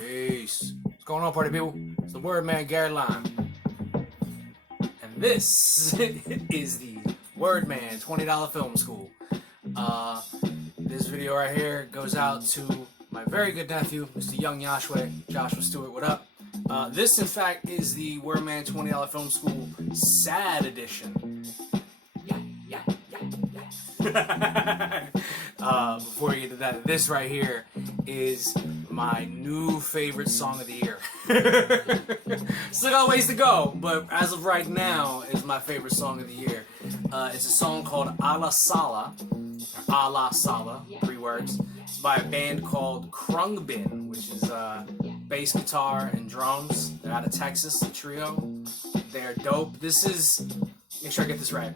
Peace. What's going on, party people? It's the Wordman Gary Lime. And this is the Wordman $20 Film School. This video right here goes out to my very good nephew, Mr. Young Joshua Stewart. What up? This, in fact, is the Wordman $20 Film School Sad Edition. Before we get to that, this right here is my new favorite song of the year. Still got ways to go, but as of right now, is my favorite song of the year. It's a song called A La Sala, 3 words. It's by a band called Wordman, which is bass guitar and drums. They're out of Texas, a trio. They're dope. This is, make sure I get this right.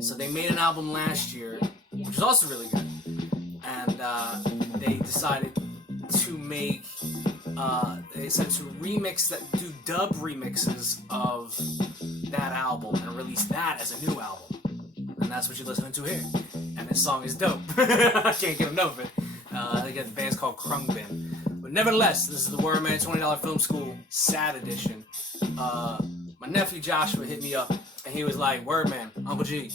So they made an album last year, which is also really good, and they decided to make, do dub remixes of that album and release that as a new album, and that's what you're listening to here. And this song is dope. I can't get enough of it. Again, the band's called Wordman, but nevertheless, this is the Wordman $20 Film School Sad Edition. My nephew Joshua hit me up and he was like, "Wordman, Uncle G,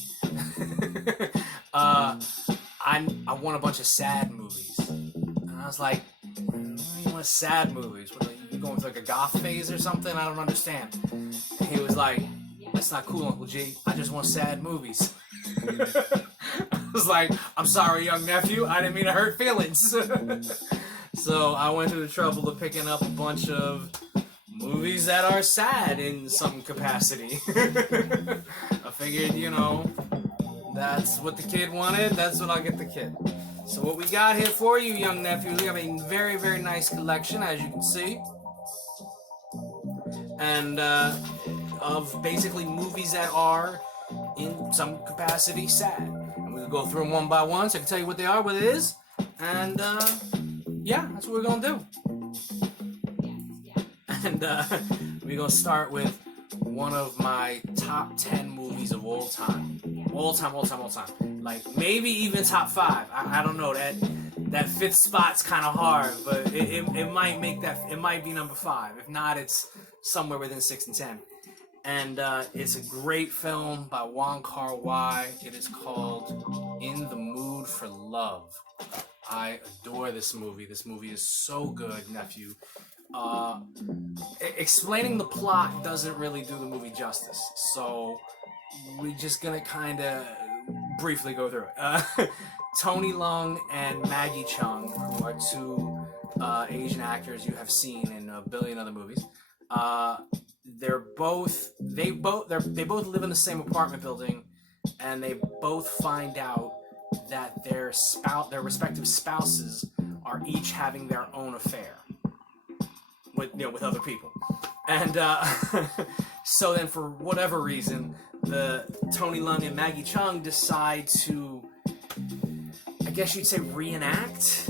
I want a bunch of sad movies." And I was like, "You want sad movies? What, you going through like a goth phase or something? I don't understand." And he was like, "That's not cool, Uncle G. I just want sad movies." I was like, "I'm sorry, young nephew. I didn't mean to hurt feelings." So I went through the trouble of picking up a bunch of movies that are sad in some capacity. I figured, that's what the kid wanted, that's what I'll get the kid. So what we got here for you, young nephew, we have a very, very nice collection, as you can see. And of basically movies that are in some capacity sad. And we'll go through them one by one so I can tell you what they are, what it is. And yeah, that's what we're gonna do. And we're going to start with one of my top 10 movies of all time. All time. Like, maybe even top 5. I don't know. That fifth spot's kind of hard, but it might make that, it might be number 5. If not, it's somewhere within 6 and 10. And it's a great film by Wong Kar-wai. It is called In the Mood for Love. I adore this movie. This movie is so good, nephew. Explaining the plot doesn't really do the movie justice, so we're just gonna kind of briefly go through it. Tony Leung and Maggie Cheung, who are 2 Asian actors you have seen in a billion other movies, they both live in the same apartment building, and they both find out that their respective spouses are each having their own affair with other people. And so then for whatever reason, the Tony Leung and Maggie Cheung decide to, I guess you'd say, reenact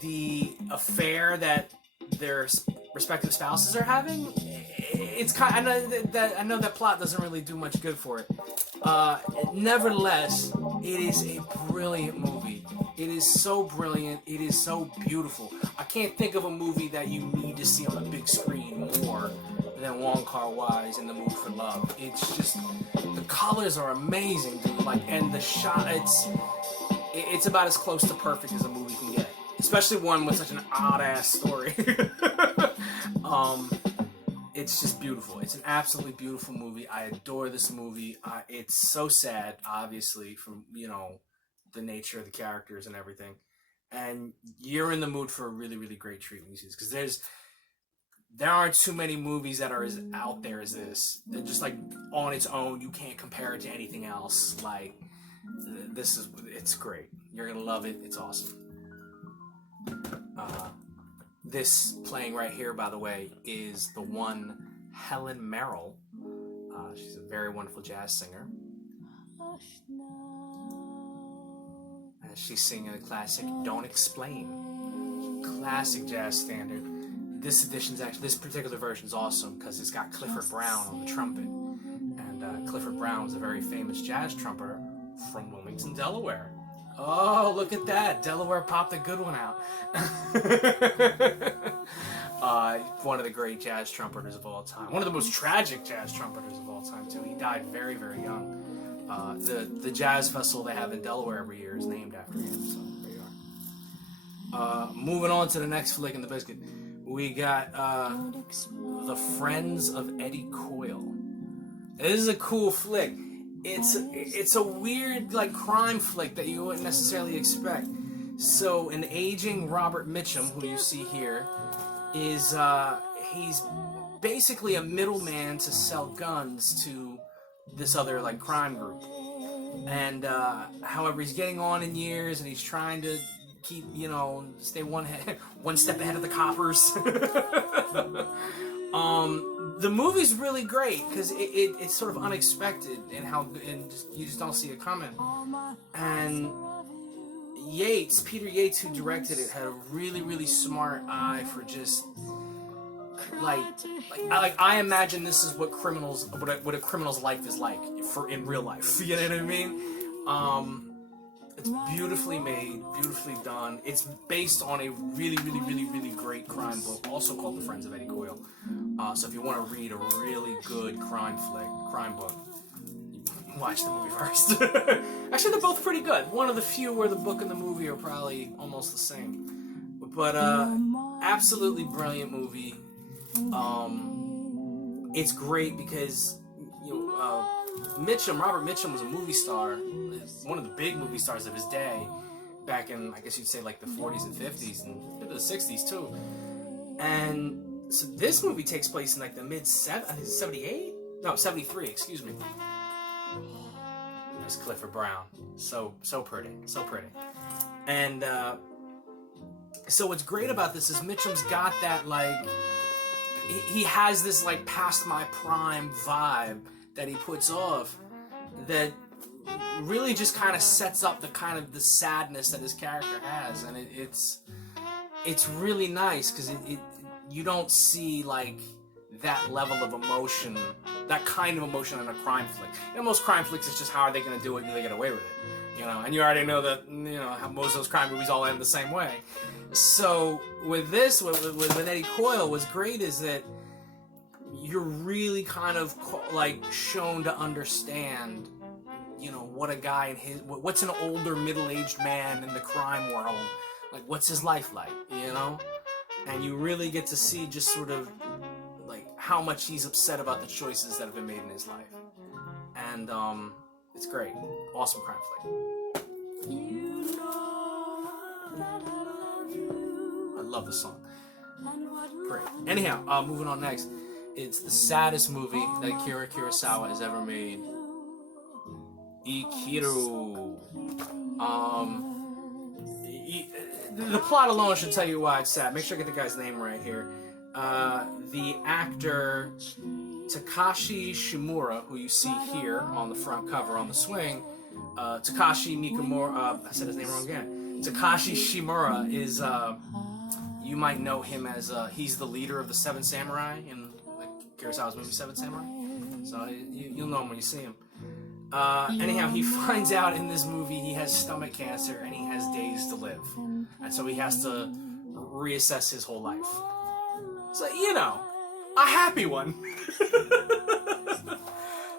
the affair that their respective spouses are having. It's kind I know that plot doesn't really do much good for it. Nevertheless, it is a brilliant movie. It is so brilliant. It is so beautiful. I can't think of a movie that you need to see on a big screen more than Wong Kar-wai's In the Mood for Love. It's just, the colors are amazing, dude. Like, and the shot, it's about as close to perfect as a movie can get. Especially one with such an odd-ass story. It's just beautiful. It's an absolutely beautiful movie. I adore this movie. It's so sad, obviously, from, the nature of the characters and everything. And you're in the mood for a really, really great treat when you see this. Because there aren't too many movies that are as out there as this. They're just, like, on its own. You can't compare it to anything else. Like, it's great. You're going to love it. It's awesome. This playing right here, by the way, is the one Helen Merrill. She's a very wonderful jazz singer. She's singing a classic "Don't Explain," classic jazz standard. This particular version is awesome because it's got Clifford Brown on the trumpet, and Clifford Brown was a very famous jazz trumpeter from Wilmington, Delaware. Oh, look at that. Delaware popped a good one out. One of the great jazz trumpeters of all time. One of the most tragic jazz trumpeters of all time, too. He died very, very young. The jazz festival they have in Delaware every year is named after him, so there you are. Moving on to the next flick in the biscuit. We got The Friends of Eddie Coyle. This is a cool flick. It's a weird like crime flick that you wouldn't necessarily expect. So an aging Robert Mitchum, who you see here, is he's basically a middleman to sell guns to this other like crime group. And however, he's getting on in years, and he's trying to keep, stay one step ahead of the coppers. The movie's really great because it's sort of unexpected in how you just don't see it coming. And Peter Yates, who directed it, had a really, really smart eye for just I imagine this is what a criminal's life is like in real life. You know what I mean? It's beautifully made, beautifully done. It's based on a really, really, really, really great crime book, also called The Friends of Eddie Coyle. So if you want to read a really good crime book, watch the movie first. Actually, they're both pretty good. One of the few where the book and the movie are probably almost the same. But absolutely brilliant movie. It's great because Robert Mitchum was a movie star, one of the big movie stars of his day, back in, I guess you'd say, like the 40s and 50s and the 60s too. And so this movie takes place in like the mid 78? No, 73, excuse me. There's Clifford Brown. So pretty. And so what's great about this is Mitchum's got that like, he has this like past my prime vibe that he puts off that really just kind of sets up the sadness that his character has, and it's really nice because you don't see like that level of emotion, that kind of emotion in a crime flick. Most crime flicks is just how are they going to do it and do they get away with it, and you already know that how most of those crime movies all end the same way. So with this, with Eddie Coyle, what's great is that you're really kind of like shown to understand, what a guy what's an older middle-aged man in the crime world, like what's his life like, and you really get to see just sort of like how much he's upset about the choices that have been made in his life. And it's great. Awesome crime flick. I love the song. Great. Anyhow, moving on next. It's the saddest movie that Akira Kurosawa has ever made. Ikiru. The plot alone should tell you why it's sad. Make sure I get the guy's name right here. The actor Takashi Shimura, who you see here on the front cover on the swing, Takashi Mikamura, I said his name wrong again. Takashi Shimura is, you might know him as, he's the leader of the Seven Samurai in Kurosawa's movie Seven Samurai. So you'll know him when you see him. Anyhow, he finds out in this movie he has stomach cancer and he has days to live. And so he has to reassess his whole life. So, a happy one.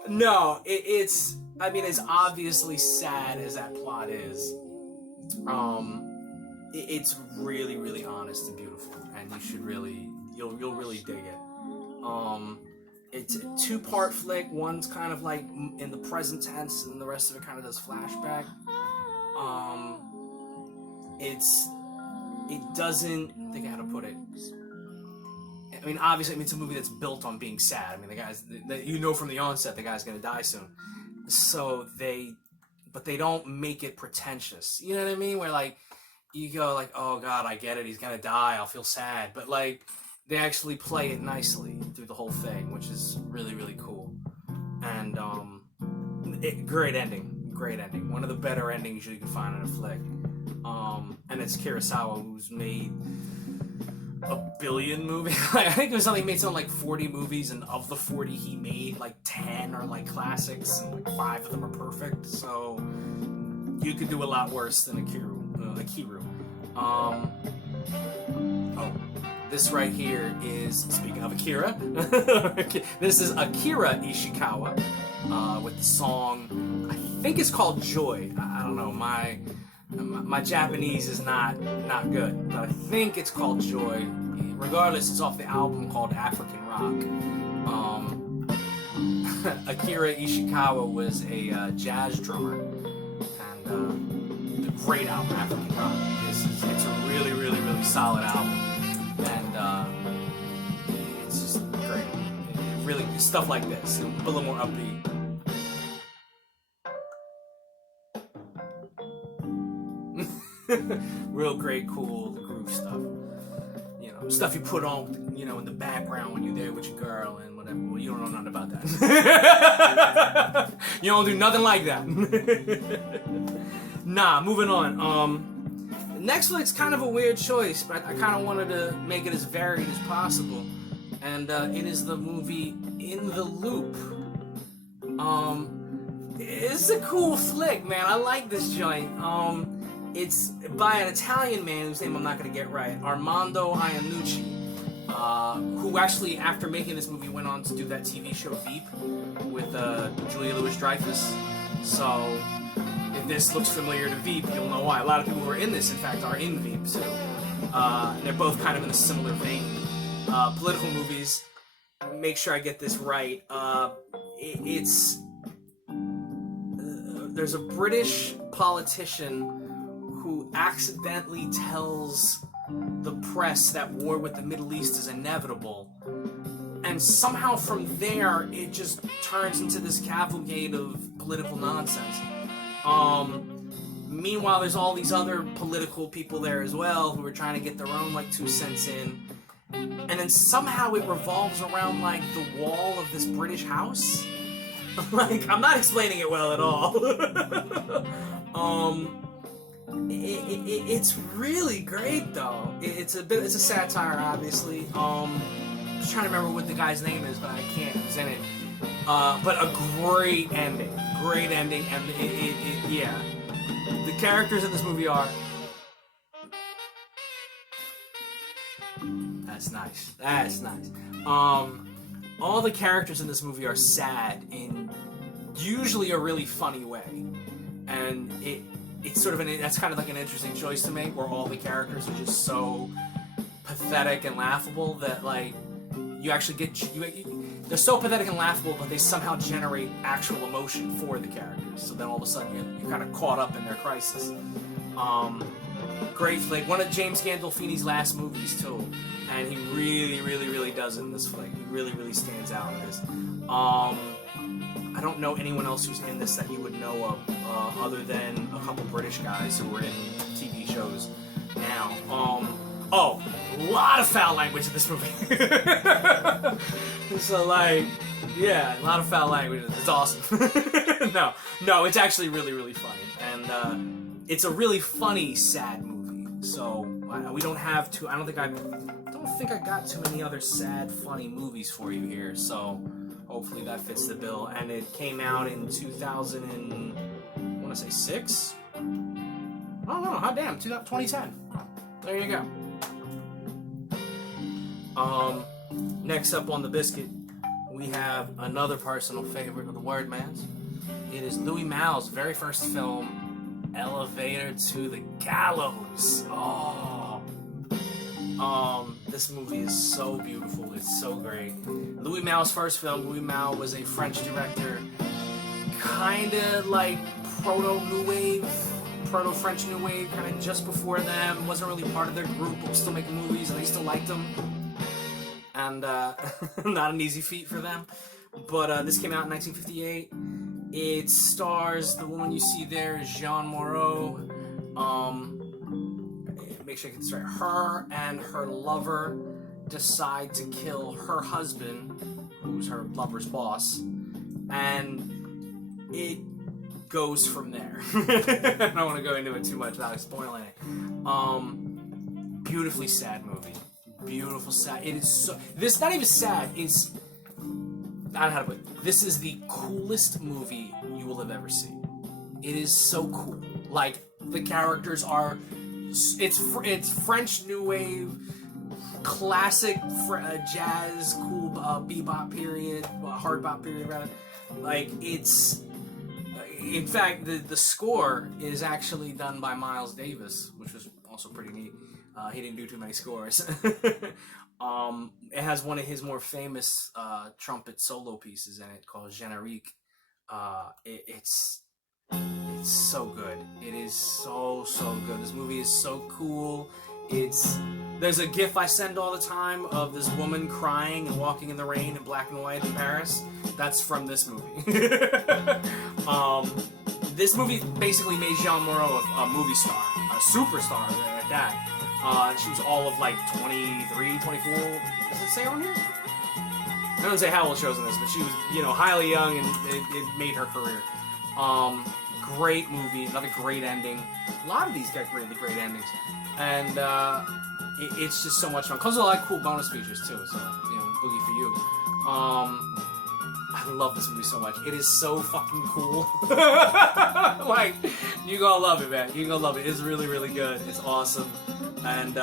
No, it's as obviously sad as that plot is. It's really, really honest and beautiful, and you'll really dig it. It's a two-part flick. One's kind of like in the present tense, and the rest of it kind of does flashback. It doesn't, I think how to put it. Obviously, it's a movie that's built on being sad. The guys, from the onset, the guy's gonna die soon. So but they don't make it pretentious. You know what I mean? Where like, you go like, oh God, I get it, he's gonna die, I'll feel sad. But like, they actually play it nicely through the whole thing, which is really, really cool. And great ending. One of the better endings you can find in a flick. And it's Kurosawa, who's made a billion movies. I think it was something, he made something like 40 movies, and of the 40 he made, like 10 are like classics, and like 5 of them are perfect. So you could do a lot worse than Akiru. Oh, this right here is, speaking of Akira, this is Akira Ishikawa with the song, I think it's called Joy. I don't know, my Japanese is not good, but I think it's called Joy. Regardless, it's off the album called African Rock. Akira Ishikawa was a jazz drummer, and the great album, African Rock. It's a really, really, really solid album, and it's just great. It really, stuff like this, a little more upbeat. Real great, cool groove stuff. You know, stuff you put on, you know, in the background when you're there with your girl and whatever. Well, you don't know nothing about that. You don't do nothing like that. Nah, moving on. Next flick's kind of a weird choice, but I kind of wanted to make it as varied as possible. And it is the movie In the Loop. It's a cool flick, man. I like this joint. It's by an Italian man whose name I'm not going to get right, Armando Iannucci, who actually, after making this movie, went on to do that TV show Veep with Julia Louis-Dreyfus. So, if this looks familiar to Veep, you'll know why. A lot of people who are in this, in fact, are in Veep, too. And they're both kind of in a similar vein. Political movies, make sure I get this right. There's a British politician who accidentally tells the press that war with the Middle East is inevitable. And somehow from there, it just turns into this cavalcade of political nonsense. Meanwhile, there's all these other political people there as well who are trying to get their own, 2 cents in. And then somehow it revolves around, the wall of this British house. I'm not explaining it well at all. It's really great though. It's a satire, obviously. I'm just trying to remember what the guy's name is, but I can't. He's in it. But a great ending. Great ending, and yeah. The characters in this movie are. That's nice. That's nice. All the characters in this movie are sad in usually a really funny way, and it's sort of that's kind of like an interesting choice to make, where all the characters are just so pathetic and laughable that you actually get they're so pathetic and laughable, but they somehow generate actual emotion for the characters. So then all of a sudden you're kind of caught up in their crisis. Great flick, one of James Gandolfini's last movies too, and he really, really, really does it in this flick. He really, really stands out in this. I don't know anyone else who's in this that you would know of, other than a couple British guys who were in TV shows now. A lot of foul language in this movie. So yeah, a lot of foul language. It's awesome. No, it's actually really, really funny, and it's a really funny, sad movie. So we don't have to. I don't think I got too many other sad, funny movies for you here. So hopefully that fits the bill. And it came out in 2000 and I want to say 6. Oh no, hot damn, 2010. There you go. Next up on the biscuit, we have another personal favorite of the Wordman's. It is Louis Malle's very first film, Elevator to the Gallows. This movie is so beautiful. It's so great. Louis Malle's first film. Louis Malle was a French director, kinda like proto-New Wave, proto-French New Wave, kind of just before them. Wasn't really part of their group, but was still making movies, and they still liked him. And not an easy feat for them. But this came out in 1958. It stars the woman you see there, Jeanne Moreau. Make sure I get this right. Her and her lover decide to kill her husband, who's her lover's boss, and it goes from there. I don't want to go into it too much without spoiling it. Beautifully sad movie. Beautiful sad. It is so. This not even sad. It's. I don't know how to put it. This is the coolest movie you will have ever seen. It is so cool. Like, the characters are, it's French New Wave, classic jazz, cool bebop period, hard bop period rather. Like, it's, in fact, the score is actually done by Miles Davis, which was also pretty neat. He didn't do too many scores. It has one of his more famous trumpet solo pieces in it called Générique. It's so good. It is so good. This movie is so cool. There's a gif I send all the time of this woman crying and walking in the rain in black and white in Paris. That's from this movie. This movie basically made Jeanne Moreau a movie star, a superstar at that. She was all of like 23, 24. Does it say on here? I don't say how old she was in this, but she was, highly young, and it made her career. Great movie, another great ending. A lot of these get really great endings, and it's just so much fun. Comes with a lot of cool bonus features too. So boogie for you. I love this movie so much. It is so fucking cool. Like, you're gonna love it, man. You're gonna love it. It's really, really good. It's awesome. And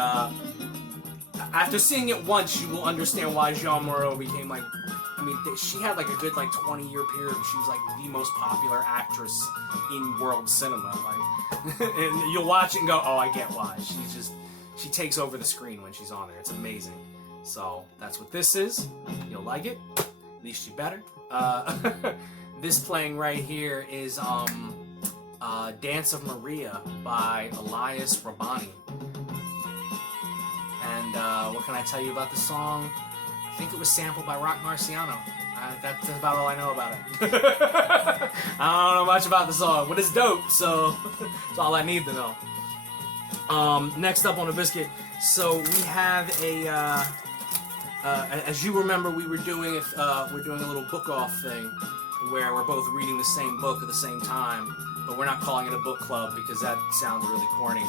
after seeing it once, you will understand why Jeanne Moreau became like, she had like a good 20-year period. She was like the most popular actress in world cinema. Like, and you'll watch it and go, oh, I get why. She takes over the screen when she's on there. It's amazing. So that's what this is. You'll like it. At least you better. This playing right here is Dance of Maria by Elias Rabani. And what can I tell you about the song? I think it was sampled by Rock Marciano. That's about all I know about it. I don't know much about the song, but it's dope, so that's all I need to know. Next up on the biscuit, so we have as you remember, we're doing a little book off thing where we're both reading the same book at the same time, but we're not calling it a book club because that sounds really corny.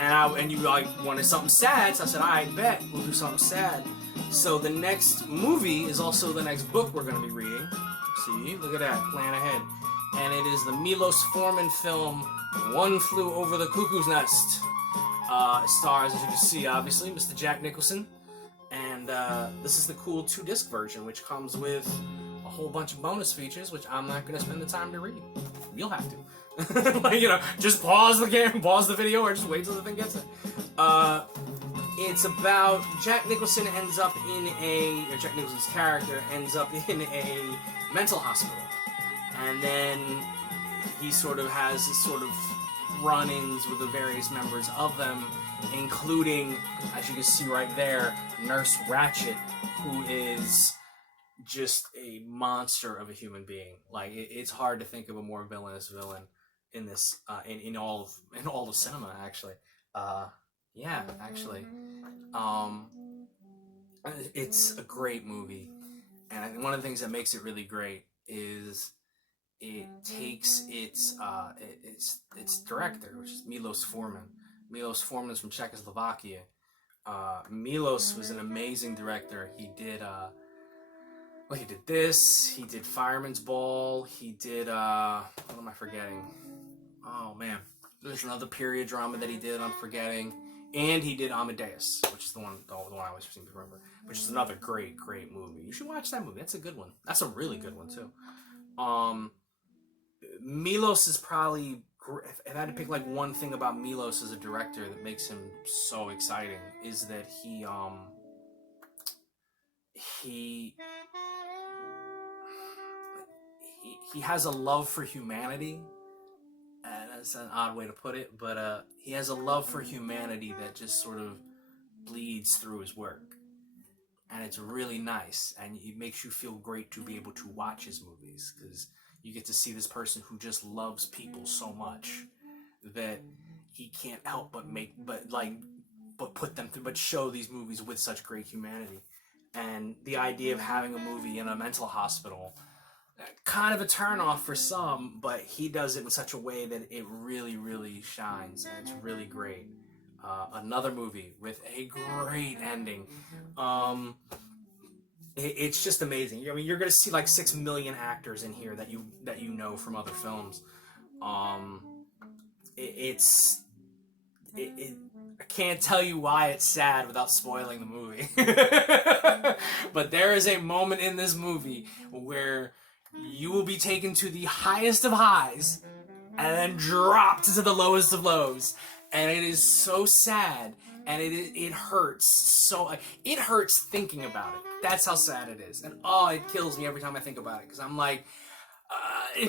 And you wanted something sad, so I said, I bet we'll do something sad. So the next movie is also the next book we're going to be reading. See, look at that, plan ahead. And it is the Milos Forman film, One Flew Over the Cuckoo's Nest. It stars, as you can see, obviously, Mr. Jack Nicholson. And this is the cool 2-disc version, which comes with a whole bunch of bonus features, which I'm not going to spend the time to read. You'll have to. Just pause the video, or just wait till the thing gets it. It's about Jack Nicholson's character ends up in a mental hospital, and then he sort of has this sort of run-ins with the various members of them, including, as you can see right there, Nurse Ratched, who is just a monster of a human being. Like, it's hard to think of a more villainous villain in this, in all of cinema, actually. It's a great movie, and I think one of the things that makes it really great is it takes its director, which is Milos Forman. Milos Forman is from Czechoslovakia. Milos was an amazing director. He did this. He did Fireman's Ball. He did what am I forgetting? Oh man, there's another period drama that he did. I'm forgetting. And he did Amadeus, which is the one I always seem to remember, which is another great movie. You should watch that movie. That's a good one. That's a really good one too. Milos is probably, if I had to pick like one thing about Milos as a director that makes him so exciting, is that he has a love for humanity. That's an odd way to put it, but he has a love for humanity that just sort of bleeds through his work. And it's really nice, and it makes you feel great to be able to watch his movies, because you get to see this person who just loves people so much that he can't help but show these movies with such great humanity. And the idea of having a movie in a mental hospital, kind of a turnoff for some, but he does it in such a way that it really, really shines, and it's really great. Another movie with a great ending. it's just amazing. I mean, you're gonna see like 6 million actors in here that you know from other films. It's I can't tell you why it's sad without spoiling the movie. But there is a moment in this movie where you will be taken to the highest of highs and then dropped to the lowest of lows. And it is so sad, and it hurts so. It hurts thinking about it. That's how sad it is, and oh, it kills me every time I think about it because I'm like,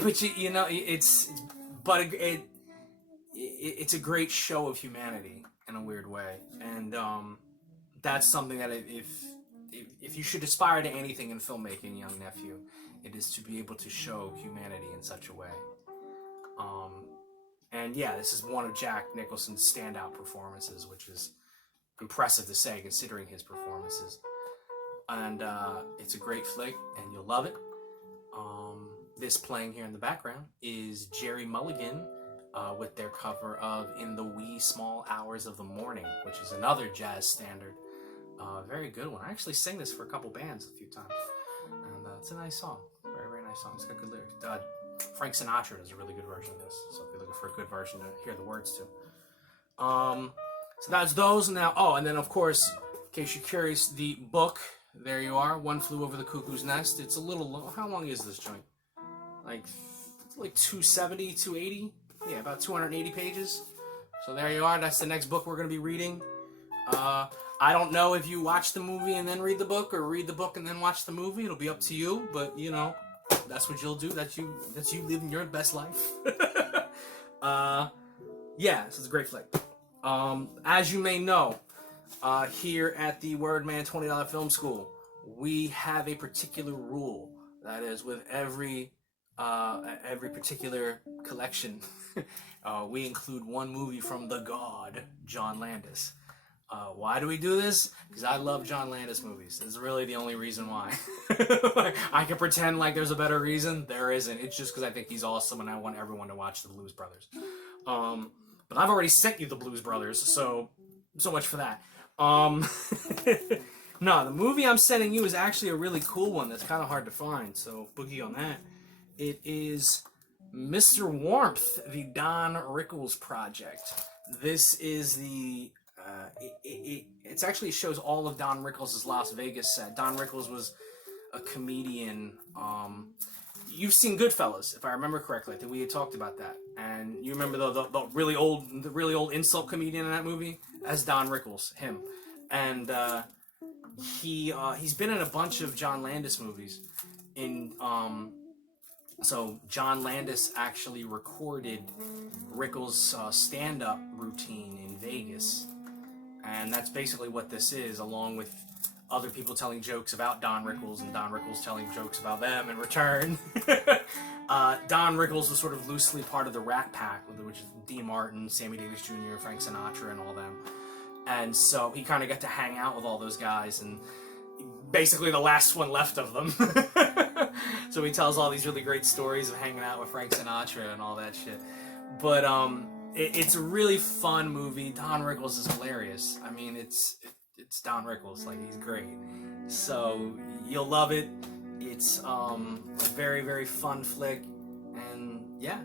but you know, it's a great show of humanity in a weird way, and that's something that if you should aspire to anything in filmmaking, young nephew, it is to be able to show humanity in such a way. And yeah, this is one of Jack Nicholson's standout performances, which is impressive to say considering his performances. And it's a great flick, and you'll love it. This playing here in the background is Jerry Mulligan with their cover of In the Wee Small Hours of the Morning, which is another jazz standard. Very good one. I actually sang this for a couple bands a few times. And it's a nice song. Very, very nice song. It's got good lyrics. Frank Sinatra does a really good version of this, so if you're looking for a good version to hear the words to. So that's those now. Oh, and then of course, in case you're curious, the book, there you are, One Flew Over the Cuckoo's Nest. It's a little long. How long is this joint? Like 270, 280? Yeah, about 280 pages. So there you are. That's the next book we're going to be reading. I don't know if you watch the movie and then read the book, or read the book and then watch the movie. It'll be up to you, but you know, that's what you'll do. That's you living your best life. Yeah, this is a great flick. As you may know, here at the Wordman $20 Film School, we have a particular rule. That is, with every particular collection, we include one movie from the God, John Landis. Why do we do this? Because I love John Landis movies. It's really the only reason why. I can pretend like there's a better reason. There isn't. It's just because I think he's awesome and I want everyone to watch the Blues Brothers. But I've already sent you the Blues Brothers, so much for that. No, the movie I'm sending you is actually a really cool one that's kind of hard to find, so boogie on that. It is Mr. Warmth, the Don Rickles project. This is the... It actually shows all of Don Rickles' Las Vegas set. Don Rickles was a comedian. You've seen Goodfellas, if I remember correctly. I think we had talked about that. And you remember the really old insult comedian in that movie? That's Don Rickles, him. And he's been in a bunch of John Landis movies. So John Landis actually recorded Rickles' stand-up routine in Vegas. And that's basically what this is, along with other people telling jokes about Don Rickles and Don Rickles telling jokes about them in return. Don Rickles was sort of loosely part of the Rat Pack, which is Dean Martin, Sammy Davis Jr., Frank Sinatra, and all them. And so he kind of got to hang out with all those guys, and basically the last one left of them. So he tells all these really great stories of hanging out with Frank Sinatra and all that shit. But it's a really fun movie. Don Rickles is hilarious. I mean, it's Don Rickles. Like, he's great. So you'll love it. It's a very, very fun flick. And yeah.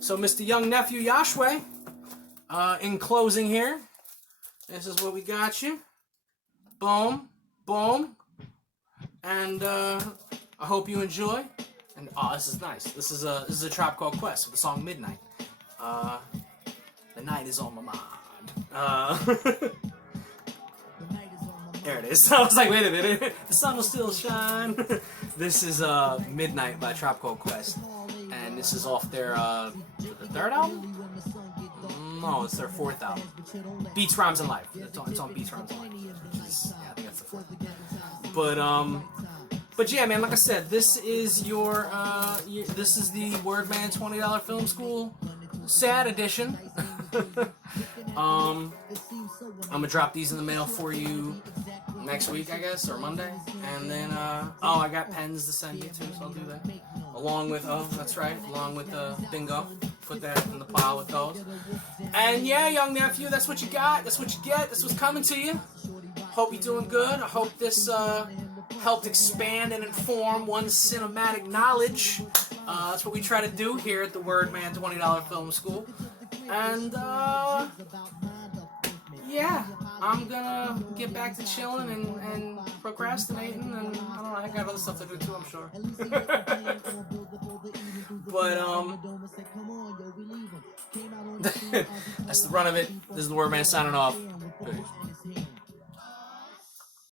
So Mr. Young Nephew Yashwe, in closing here, this is what we got you. Boom. Boom. And I hope you enjoy. And this is nice. This is a Tribe Called Quest with the song Midnight. The night is on my mind. There it is. I was like, wait a minute. The sun will still shine. This is Midnight by Tribe Called Quest. And this is off their third album? No, it's their fourth album. Beats, Rhymes, and Life. It's on Beats, Rhymes, and Life. Which is, yeah, I think that's the fourth. But yeah, man, like I said, this is this is the Wordman $20 Film School sad edition. I'm gonna drop these in the mail for you next week, I guess, or Monday. And then, I got pens to send you too, so I'll do that. Along with, along with bingo. Put that in the pile with those. And yeah, young nephew, that's what you got. That's what you get. That's what's coming to you. Hope you're doing good. I hope this helped expand and inform one's cinematic knowledge. That's what we try to do here at the Wordman $20 Film School. And, yeah, I'm gonna get back to chilling and procrastinating, and I don't know, I got other stuff to do too, I'm sure. But, that's the run of it. This is the Wordman signing off. Peace.